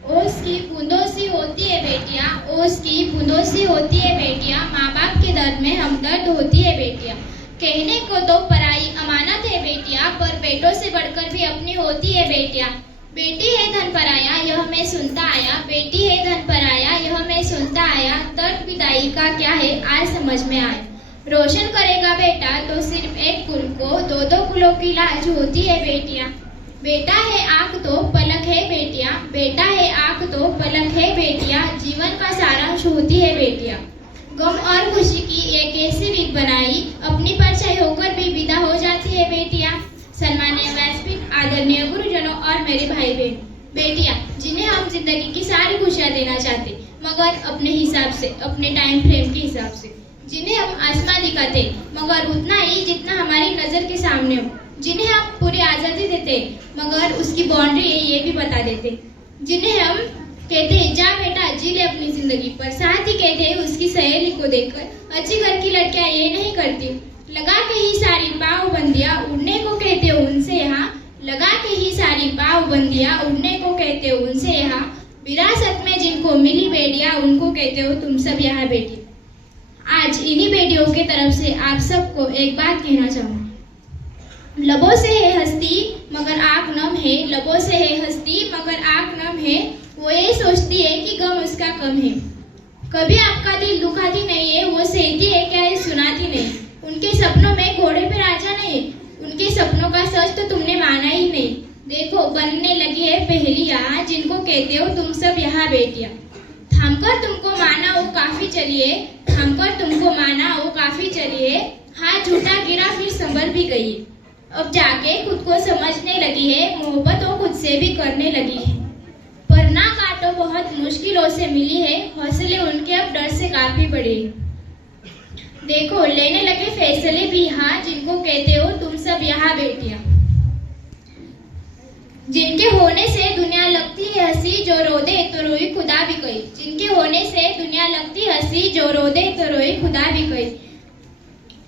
ओस की बूंदों सी होती है बेटियां, ओस की बूंदों सी होती है बेटियां, माँ बाप के दर्द में हमदर्द होती है बेटियां। कहने को तो पराई अमानत है बेटियां, पर बेटों से बढ़कर भी अपनी होती है बेटियां। बेटी है धन पराया यह मैं सुनता आया, बेटी है धन पराया यह मैं सुनता आया, दर्द विदाई का क्या है आज समझ में आया। रोशन करेगा बेटा तो सिर्फ एक कुल को, दो दो कुलों की लाज होती है बेटियां। बेटा है आंख तो पलक है बेटियां, बेटा है आंख तो पलक है बेटियां, जीवन का सारांश होती है बेटियां। गम और खुशी की एक ऐसी विग बनाई, अपनी परछाई होकर भी विदा हो जाती है बेटियां। सम्मानीय व्यासपीठ, आदरणीय गुरुजनों और मेरे भाई बहन, बेटियां जिन्हें हम जिंदगी की सारी खुशियां देना चाहते, मगर अपने हिसाब से, अपने टाइम फ्रेम के हिसाब से, जिन्हें हम आसमां दिखाते मगर उतना ही जितना हमारी नजर के सामने हो, जिन्हें हम पूरी आजादी देते मगर उसकी बाउंड्री ये भी बता देते, जिन्हें हम कहते हैं जा बेटा जी ले अपनी जिंदगी, पर साथ ही कहते हैं उसकी सहेली को देखकर अच्छी घर की लड़कियां ये नहीं करती। लगा के ही सारी पावबंदियां उड़ने को कहते हो उनसे यहाँ, लगा के ही सारी पावबंदियां उड़ने को कहते हो उनसे यहाँ, विरासत में जिनको मिली बेटियां उनको कहते हो तुम सब यहाँ बेटी। आज इन्हीं बेटियों के तरफ से आप सबको एक बात कहना चाहूंगी। लबों से है हस्ती मगर आंख नम है, लबों से है हस्ती मगर आंख नम है, वो ये सोचती है कि गम उसका कम है। कभी आपका दिल दुखाती नहीं है, वो सहती है क्या ये सुनाती नहीं। उनके सपनों में घोड़े पे राजा नहीं, उनके सपनों का सच तो तुमने माना ही नहीं। देखो बनने लगी है पहली यहाँ, जिनको कहते हो तुम सब यहाँ बेटियां। थामकर तुमको माना वो काफी चलिए, थामकर तुमको माना वो काफी चलिए, हाथ झूठा गिरा फिर संभल भी गई। अब जाके खुद को समझने लगी है, मोहब्बत वो खुद से भी करने लगी है। पर ना काटो बहुत मुश्किलों से मिली है, हौसले उनके अब डर से काफी बड़े। देखो लेने लगे फैसले भी यहाँ, जिनको कहते हो तुम सब यहाँ बेटियां। जिनके होने से दुनिया लगती है हंसी, जो रो दे तो रोई खुदा भी कही। जिनके होने से दुनिया लगती हंसी, जो रो दे तो रोई खुदा भी कही।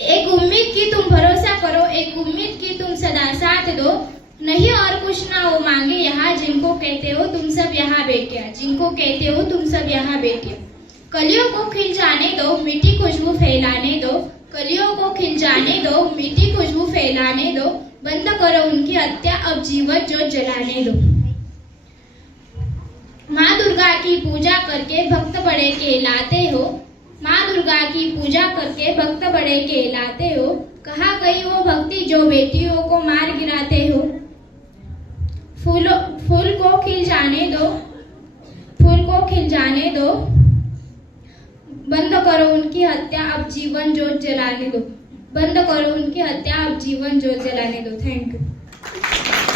एक उम्मीद की तुम भरोसा करो, एक उम्मीद की तुम सदा साथ दो, नहीं और कुछ ना वो मांगे यहाँ, जिनको कहते हो तुम सब यहाँ बेटियां, जिनको कहते हो तुम सब यहाँ बेटियां। कलियों को खिल जाने दो, मीठी खुशबू फैलाने दो, कलियों को खिल जाने दो, मीठी खुशबू फैलाने दो, बंद करो उनकी हत्या अब जीवन जो जलाने दो। माँ दुर्गा की पूजा करके भक्त बड़े कहलाते हो, माँ दुर्गा की पूजा करके भक्त बड़े कहलाते हो, कहाँ गई वो भक्ति जो बेटियों को मार गिराते हो। फूल को खिल जाने दो, फूल को खिल जाने दो, बंद करो उनकी हत्या अब जीवन ज्योत जलाने दो, बंद करो उनकी हत्या अब जीवन ज्योत जलाने दो। Thank you.